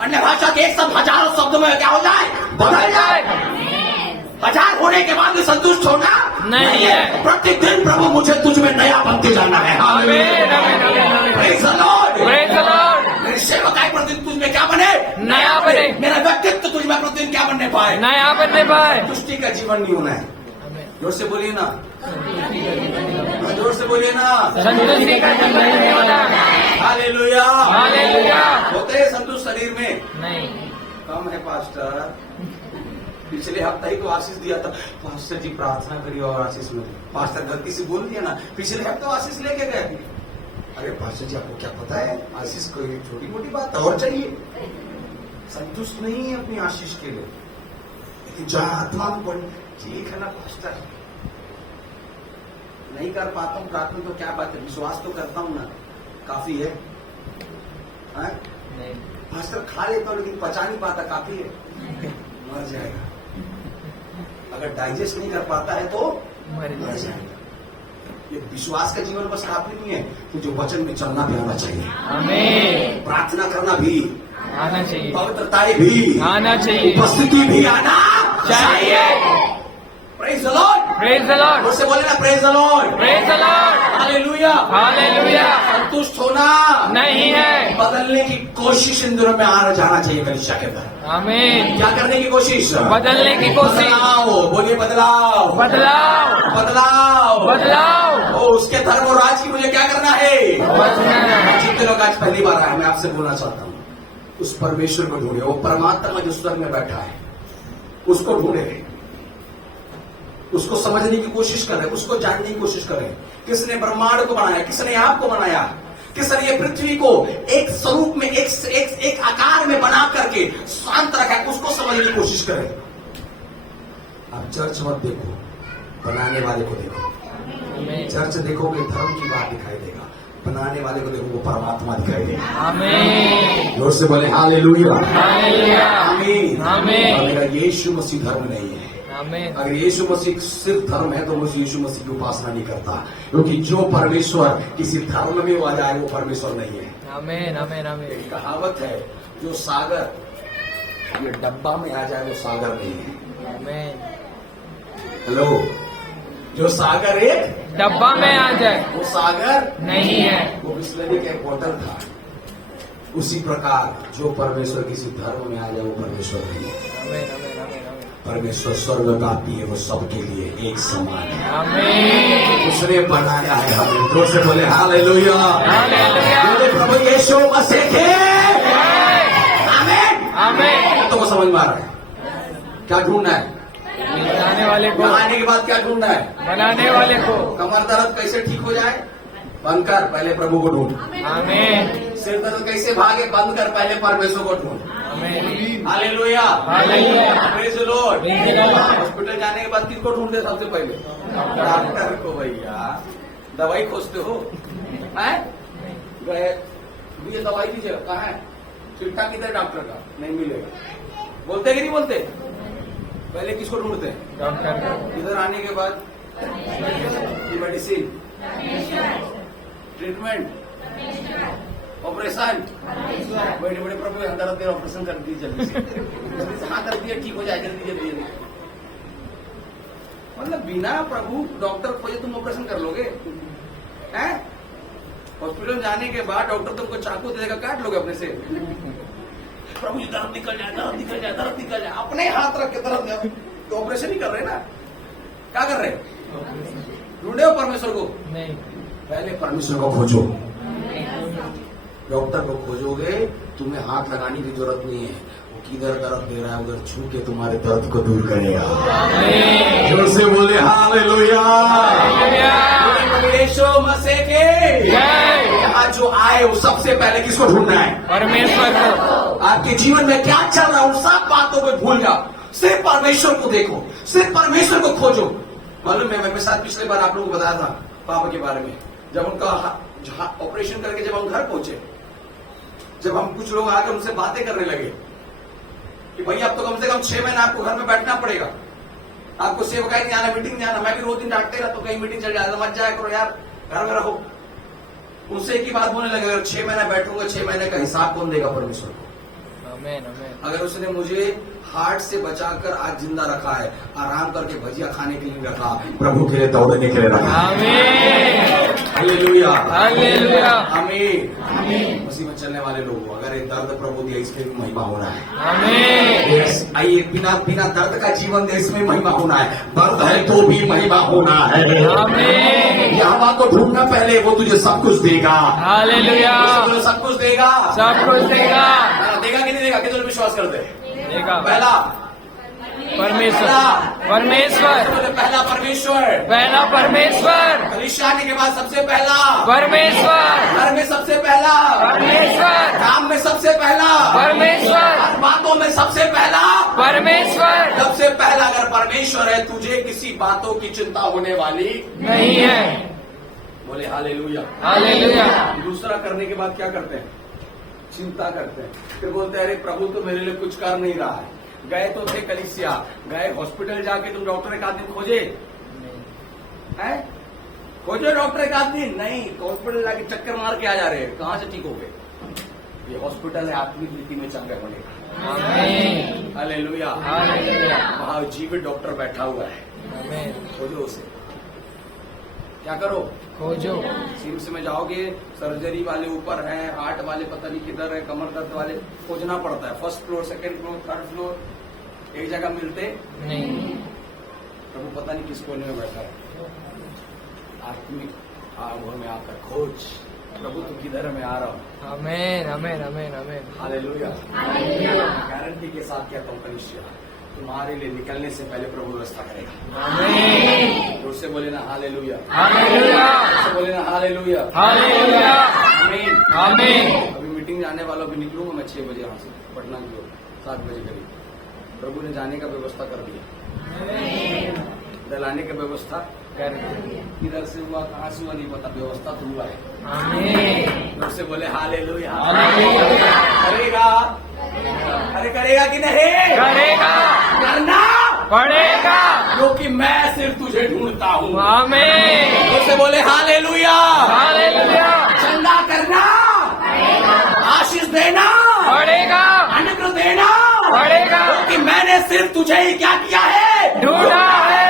अन्य भाषा के एक शब्द हजारों शब्दों में क्या हो जाए, बदल जाए। 1000 होने के बाद भी संतुष्ट होना नहीं है। प्रत्येक दिन प्रभु मुझे तुझ में नया बनते जाना है। आमीन आमीन आमीन। Praise the Lord। Praise the Lord. मेरी सेवकाई प्रतिदिन तुझ में क्या बने, नया बने। मेरा व्यक्तित्व तुझ में प्रतिदिन क्या बनने पाए, नया बनने पाए। संतुष्टि का जीवन नहीं होना है। जोर से बोलिए ना, जोर से बोलिए ना, संतुष्टि का जीवन नहीं होना। हालेलुया। हालेलुया। होते हैं संतुष्ट शरीर में, नहीं। कम है पास्टर। पिछले हफ्ते ही तो आशीष दिया था, पास्टर जी प्रार्थना करिए और आशीष में। पास्टर गलती से बोल दिया ना, पिछले हफ्ते आशीष लेके गए। अरे पास्टर जी आपको क्या पता है, आशीष कोई छोटी मोटी बात और चाहिए, संतुष्ट नहीं है अपनी आशीष के लिए। लेकिन जहाँ आत्मा में पड़ी, ठीक है ना पास्टर, नहीं कर पाता हूँ प्रार्थना तो क्या बात है, विश्वास तो करता हूँ ना, काफी है। नहीं। पास्टर खा लेता हूँ लेकिन पचा नहीं पाता, काफी है, मर जाएगा। अगर डाइजेस्ट नहीं कर पाता है तो मर जाएगा। ये विश्वास का जीवन बस काफी नहीं है, तुझे वचन में चलना भी आना चाहिए। आमीन। प्रार्थना करना भी आना चाहिए। पवित्रताएं भी आना चाहिए। उपस्थिति भी आना चाहिए। Praise the lord. Praise the Lord. उससे बोले ना praise the lord. Praise the Lord. Hallelujah. Hallelujah. संतुष्ट होना नहीं है। बदलने की कोशिश इन दिनों में आना जाना चाहिए कलीसिया के अंदर। आमीन। क्या करने की कोशिश, बदलने की कोशिश। बदलाव, बोलिए बदलाव, बदलाव। बदलाव, बदलाव। ओ उसके धर्म और राज की मुझे क्या करना है। बदलना। जितने लोग आज पहली बार आए, मैं आपसे बोलना चाहता हूँ, उस परमेश्वर को ढूंढे, वो परमात्मा जो स्वर्ग में बैठा है उसको ढूंढे। उसको समझने की कोशिश करें, उसको जानने की कोशिश करें। किसने ब्रह्मांड को बनाया, किसने आपको बनाया, किसने ये पृथ्वी को एक स्वरूप में एक आकार में बना करके शांत रखा है, उसको समझने की कोशिश करें। आप चर्च मत देखो, बनाने वाले को देखो। चर्च देखोगे धर्म की बात दिखाई देगा, बनाने वाले को देखो वो परमात्मा दिखाई देगा। आमीन। जोर से बोले हालेलुया। हालेलुया। आमीन। आमीन। अगर यीशु मसीह धर्म नहीं है, आमीन। अगर यीशु मसीह सिर्फ धर्म है तो मुझे यीशु मसीह की उपासना नहीं करता, क्योंकि जो परमेश्वर किसी धर्म में आ जाए वो परमेश्वर नहीं है। आमीन। आमीन। आमीन। एक कहावत है, जो सागर ये डब्बा में आ जाए वो सागर नहीं है। आमीन। हेलो, जो सागर एक डब्बा में आ जाए वो सागर नहीं है। वो बिस्लरी का एक बोतल था। उसी प्रकार जो परमेश्वर किसी धर्म में आ जाए वो परमेश्वर नहीं है। आमीन। आमीन। आमीन। आमीन। परमेश्वर स्वर्गव्यापी है, वो सबके लिए एक समान है। आमीन। उसने बनाया है हमें। जोर से बोले हालेलुया। हालेलुया। बोले प्रभु यीशु मसीह के आमीन। आमीन। तो वो समझ में आ रहा है क्या ढूंढना है, बनाने वाले को, बनाने के बाद क्या ढूंढना है। बनाने वाले को। कमर दर्द कैसे ठीक हो जाए, बंद कर, पहले प्रभु को ढूंढ। आमीन। सिर दर्द कैसे भागे, बंद कर, पहले परमेश्वर को ढूंढ। आमीन। Hallelujah. Hallelujah. Praise the Lord. Praise the Lord. Hospital जाने के बाद किसको ढूंढते सबसे पहले, डॉक्टर को। भैया दवाई खोजते हो, हैं? गए ये दवाई दीजिए, कहाँ है, चिट्ठा किधर डॉक्टर का, नहीं मिलेगा। बोलते कि नहीं बोलते, पहले किसको ढूंढते हैं, डॉक्टर। इधर आने के बाद मेडिसिन, ट्रीटमेंट, ऑपरेशन। बड़े बड़े प्रभु अंदर देर ऑपरेशन कर दीजिए जल्दी से, हाँ कर दिया, ठीक हो जाए, जल्दी जल्दी जल्दी। मतलब बिना प्रभु डॉक्टर खोजे तुम ऑपरेशन कर लोगे, हैं? हॉस्पिटल जाने के बाद डॉक्टर तुमको चाकू दे देगा, काट लोगे अपने से। प्रभु जी दर्द निकल जाए, दर्द निकल जाए, दर्द निकल जाए, अपने हाथ रख के दर्द, तो ऑपरेशन ही कर रहे ना, क्या कर रहे, ढूंढे हो परमेश्वर को। नहीं। पहले परमेश्वर को खोजो। डॉक्टर को खोजोगे, तुम्हें हाथ लगाने की जरूरत नहीं है, वो किधर दर्द दे रहा है उधर छू के तुम्हारे दर्द को दूर करेगा। जोर से बोले हालेलुया। यीशु मसीह के जय। यहाँ जो आए वो सबसे पहले किसको ढूंढना है, परमेश्वर को। आपके जीवन में क्या चल रहा है उन सब बातों को भूल जाओ, सिर्फ परमेश्वर को देखो, सिर्फ परमेश्वर को खोजो। मालूम है, मैं साथ पिछले बार आप लोगों को बताया था पापा के बारे में, जब उनका ऑपरेशन करके जब हम घर पहुंचे, जब हम कुछ लोग आकर उनसे बातें करने लगे कि भैया अब तो कम से कम 6 महीने आपको घर में बैठना पड़ेगा, आपको सेवकाई नहीं आना, मीटिंग नहीं आना। मैं भी रोज दिन डांटते रहता हूँ, कहीं मीटिंग चल जाए मत जाया करो यार, घर में रहो। उनसे एक ही बात बोलने लगे, अगर 6 महीना बैठूंगा, 6 महीने का हिसाब कौन देगा, परमेश्वर को। आमीन। आमीन। अगर उसने मुझे हार्ट से बचाकर आज जिंदा रखा है, आराम करके भजिया खाने के लिए रखा, प्रभु के लिए दौड़ने के लिए रखा। आमीन। हालेलुया। हालेलुया। आमीन। उसी में चलने वाले लोग, अगर ये दर्द प्रभु दिया, इसमें भी महिमा होना है। आमीन। आइए, बिना दर्द का जीवन दे, इसमें महिमा होना है। दर्द है तो भी महिमा होना है। आमीन। यहोवा को ढूंढना पहले, वो तुझे सब कुछ देगा। हालेलुया। सब कुछ देगा, सब कुछ देगा। देगा कि नहीं देगा, कितने लोग विश्वास करते हैं। देगा। पहला परमेश्वर। परमेश्वर। पहला परमेश्वर, पहला परमेश्वर। परीक्षा आने के बाद सबसे पहला परमेश्वर। घर में सबसे पहला परमेश्वर। काम में सबसे पहला परमेश्वर। हर बातों में सबसे पहला परमेश्वर। सबसे पहला अगर परमेश्वर है, तुझे किसी बातों की चिंता होने वाली नहीं है। बोले हालेलुया। हालेलुया। दूसरा करने के बाद क्या करते हैं, चिंता करते हैं, फिर बोलते हैं अरे प्रभु तो मेरे लिए कुछ कर नहीं रहा है। गए तो थे कलीसिया, गए हॉस्पिटल जाके तुम डॉक्टर एक आदमी खोजे हैं, खोजो डॉक्टर एक आदमी नहीं, हॉस्पिटल जाके चक्कर मार के आ जा रहे हैं, कहां से ठीक हो गए। ये हॉस्पिटल है आत्मिक रीति में चंगा होने का। आमीन। हालेलुया। हालेलुया। वहां जीवित डॉक्टर बैठा हुआ है, आमीन। खोजो उसे। क्या करो, खोजो। सिम्स में जाओगे, सर्जरी वाले ऊपर है, हार्ट वाले पता नहीं किधर है, कमर दर्द वाले खोजना पड़ता है, first floor, second floor, third floor, एक जगह मिलते नहीं। प्रभु पता नहीं किस कोने में बैठा है। आत्मिक आंखों में आकर खोज, प्रभु तू किधर है, मैं आ रहा हूँ। आमीन। आमीन। आमीन। आमीन। हालेलुया। गारंटी के साथ कहता हूँ कलीसिया, तुम्हारे लिए निकलने से पहले प्रभु व्यवस्था करेगा। आमीन। जोर से बोले ना हालेलुया। हालेलुया। जोर से बोले ना हालेलुया। हालेलुया। आमीन। आमीन। अभी मीटिंग जाने वालों भी निकलूंगा मैं 6 बजे यहाँ से, पटना की ओर 7 बजे करीब। प्रभु ने जाने का व्यवस्था कर दिया, लाने का व्यवस्था कर दिया। किधर से हुआ कहाँ से हुआ नहीं पता, व्यवस्था तो हुआ है। आमीन। जोर से बोले हालेलुया। हालेलुया। करेगा, अरे करेगा कि नहीं? करेगा, करना पड़ेगा, क्योंकि मैं सिर्फ तुझे ढूंढता हूँ। आमीन। जोर से बोले हालेलुया। हालेलुया। चंदा करना, आशीष देना, पड़ेगा, अनुग्रह देना, पड़ेगा, क्योंकि मैंने सिर्फ तुझे ही क्या किया है? ढूंढा है।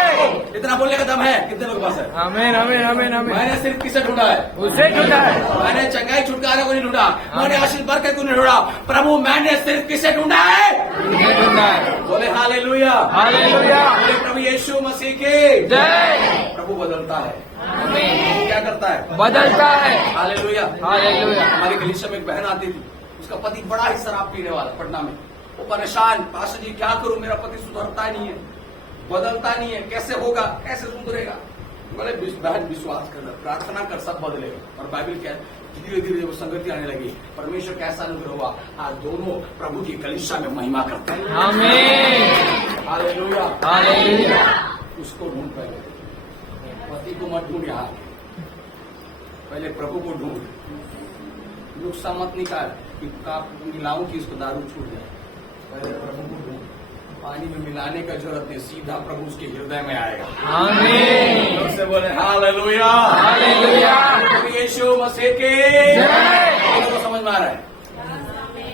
इतना बोलने का दम है कितने लोग पास है? आमीन। आमीन। आमीन। आमीन। मैंने सिर्फ किसे ढूंढा है? उसे ढूंढा है। मैंने चंगाई छुटकारा को नहीं ढूंढा, मैंने आशीष बरकत को नहीं ढूंढा। प्रभु मैंने सिर्फ किसे ढूंढा है? उसे ढूंढा है। बोले हालेलुया। हालेलुया। बोले प्रभु यीशु मसीह की जय। प्रभु बदलता है। आमीन। क्या करता है? बदलता है। हालेलुया। हालेलुया। हमारी कलीसिया में एक बहन आती थी, उसका पति बड़ा ही शराब पीने वाला, पटना में। वो परेशान, पास्टर जी क्या करूं, मेरा पति सुधरता नहीं है, बदलता नहीं है, कैसे होगा, कैसे सुधरेगा? बोले बहन विश्वास कर, प्रार्थना कर, सब बदलेगा। और बाइबल क्या है, धीरे धीरे जब संगति आने लगी, परमेश्वर कैसा अनुग्रह हुआ, आज दोनों प्रभु की कलीसिया में महिमा करते हैं। आमीन। हालेलुया। हालेलुया। उसको ढूंढ, पहले पति को मत ढूंढ, यहाँ पहले प्रभु को ढूंढ। नुकसान मत निकाल कि मिलाऊं कि इसको दारू छूट जाए। पहले प्रभु को ढूंढ, पानी में मिलाने का जरूरत नहीं, सीधा प्रभु उसके हृदय में आएगा। आमीन। जोर से बोले हालेलुया। हालेलुया। प्रभु यीशु मसीह के जय। को समझ में आ रहा है?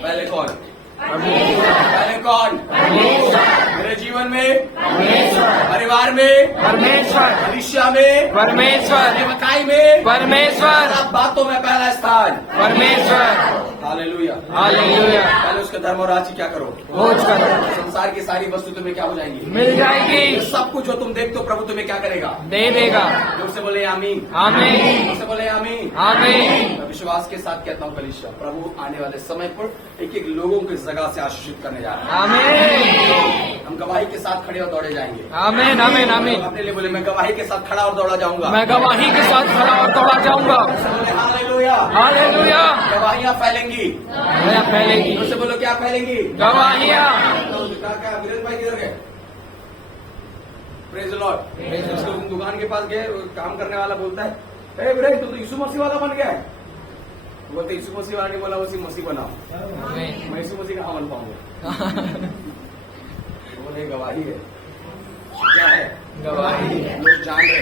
पहले कौन? परमेश्वर। पहले कौन? परमेश्वर। मेरे जीवन में, परमेश्वर। परिवार में, परमेश्वर। कलीसिया में, परमेश्वर। सेवकाई में, परमेश्वर। सब बातों में पहला स्थान। परमेश्वर। हालेलुया। हालेलुया। पहले उसके धर्म और राज्य क्या करो? खोज करो, संसार की सारी वस्तु तुम्हें क्या हो जाएंगी? मिल जाएगी। ये सब कुछ जो तुम देखते हो प्रभु तुम्हें क्या करेगा? दे देगा। जोर से बोले आमीन। आमीन। जोर से बोले आमीन। आमीन। मैं विश्वास के साथ कहता हूँ कलीसिया, प्रभु आने वाले समय पर एक एक लोगों को इस जगह से आशीषित करने जा रहा आमीन। हम गवाही के साथ खड़े और दौड़े जाएंगे। आमीन। आमीन। आमीन। अपने लिए बोले मैं गवाही के साथ खड़ा और दौड़ा जाऊंगा। मैं गवाही के साथ खड़ा और दौड़ा जाऊंगा। बोले हालेलुया। हालेलुया। गवाहियां फैलेंगी। मैं फैलेगी जोर से बोलो क्या फैलेंगी? गवाहियां। क्या वीरेंद्र भाई किधर गए? Praise the Lord. उसको दुकान के पास गए, काम करने वाला बोलता है, ए वीरेंद्र तू तो यीशु मसीह वाला बन गया है। बोलते यीशु मसीह वाला नहीं बोला, उसी मसीह बनाओ। आमीन। मैं यीशु मसीह कहाँ बन पाऊंगा? बोले गवाही है। क्या है? गवाही। लोग जान रहे।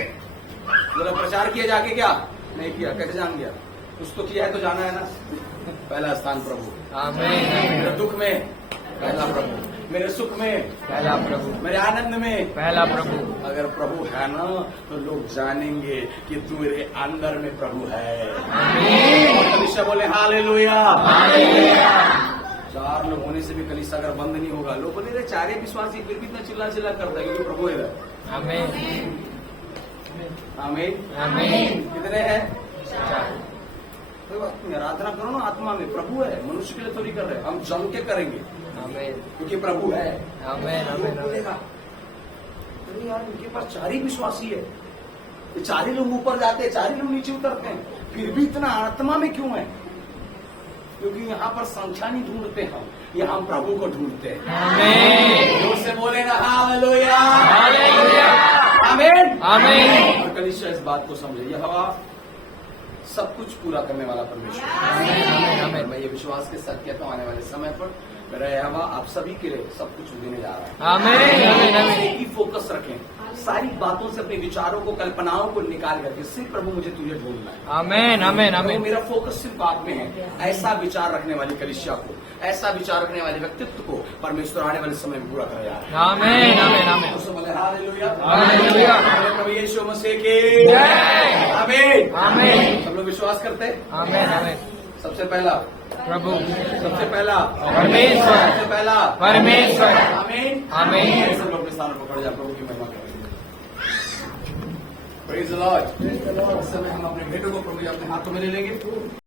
बोला प्रचार किया जाके क्या नहीं किया, कैसे जान गया? कुछ तो किया है तो जाना है ना। पहला स्थान प्रभु। आमीन। मेरे दुख में पहला प्रभु, मेरे सुख में पहला प्रभु, मेरे आनंद में पहला प्रभु। अगर प्रभु है ना तो लोग जानेंगे कि तू मेरे अंदर में प्रभु है। आमीन। कलीसिया बोले हालेलुया। हालेलुया। 4 लोग होने से भी कलीसिया अगर बंद नहीं होगा, लोग बोले चारे विश्वासी फिर भी इतना चिल्ला चिल्ला करता है क्योंकि प्रभु है। आमीन। आमीन। आमीन। कितने हैं? कोई बात नहीं, आराधना करो ना आत्मा में, प्रभु है, मनुष्य के लिए थोड़ी कर रहे हैं, हम जम के करेंगे आमीन। क्योंकि प्रभु है। आमीन। लोग बोलेगा अरे यार इनके पास 4 ही विश्वासी है, ये 4 ही लोग ऊपर जाते हैं, 4 ही लोग नीचे उतरते हैं, फिर भी इतना आत्मा में क्यों है? क्योंकि यहाँ पर संख्या नहीं ढूंढते हम, यहाँ हम प्रभु को ढूंढते हैं। आमीन। जोर से बोले ना हालेलुया। हालेलुया। आमीन। आमीन। और कलीसिया इस बात को समझे, यह हवा सब कुछ पूरा करने वाला परमेश्वर। आमीन। आमीन। मैं ये विश्वास के साथ कहता हूँ आने वाले समय पर मेरा यह हवा आप सभी के लिए सब कुछ देने जा रहा है। आमीन। आमीन। आमीन। एक ही फोकस रखें, सारी बातों से अपने विचारों को, कल्पनाओं को निकाल करके सिर्फ प्रभु मुझे तुझे ढूंढना है। आमीन। आमीन। तो आमीन। मेरा फोकस सिर्फ आप में है। ऐसा विचार रखने वाली कलीसिया को, ऐसा विचार रखने वाले व्यक्तित्व को परमेश्वर आने वाले समय में पूरा कर रहा है। आमीन। आमीन। आमीन। उससे बोले हालेलुया। हालेलुया। प्रभु यीशु मसीह की जय। आमीन। आमीन। सब लोग विश्वास करते हैं? आमीन। आमीन। सबसे पहला प्रभु, सबसे पहला परमेश्वर, सबसे पहला परमेश्वर। आमीन। आमीन। सब लोग अपने स्थान पर खड़े जा, प्रभु की महिमा करेंगे। Praise the Lord. इस समय हम अपने बेटों को प्रभु जी अपने हाथों में ले लेंगे।